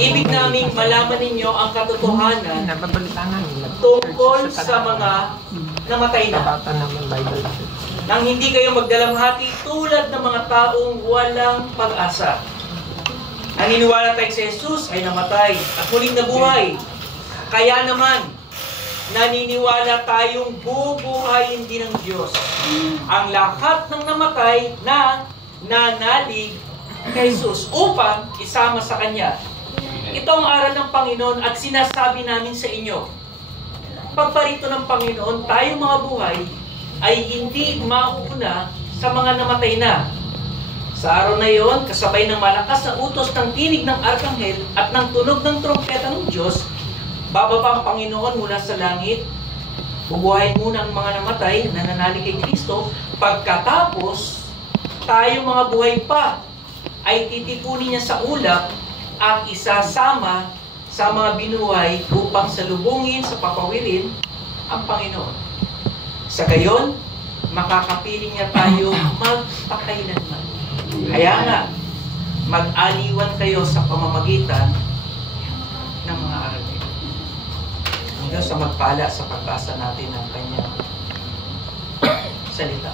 Ibig naming malaman ninyo ang katotohanan tungkol sa mga namatay na. Nang hindi kayo magdalamhati tulad ng mga taong walang pag-asa. Naniniwala tayo sa Jesus ay namatay at muling nabuhay. Kaya naman, naniniwala tayong bubuhayin din ng Diyos ang lahat ng namatay na nanalig kay Jesus upang isama sa Kanya. Ito ang aral ng Panginoon at sinasabi namin sa inyo. Pagparito ng Panginoon, tayong mga buhay ay hindi mauuna sa mga namatay na. Sa araw na iyon, kasabay ng malakas na utos ng tinig ng arkanghel at ng tunog ng trompeta ng Diyos, bababa ang Panginoon mula sa langit. Bubuhayin muna ang mga namatay na nanalig kay Kristo. Pagkatapos, tayong mga buhay pa ay titipunin niya sa ulap at isasama sa mga binuhay upang salubungin sa papawirin ang Panginoon. Sa gayon, makakapiling niya tayo magpakailanman. Kaya nga, mag-aliwan kayo sa pamamagitan ng mga aral nito. Ang Diyos ang magpala sa pag-asa natin ng Kanyang salita.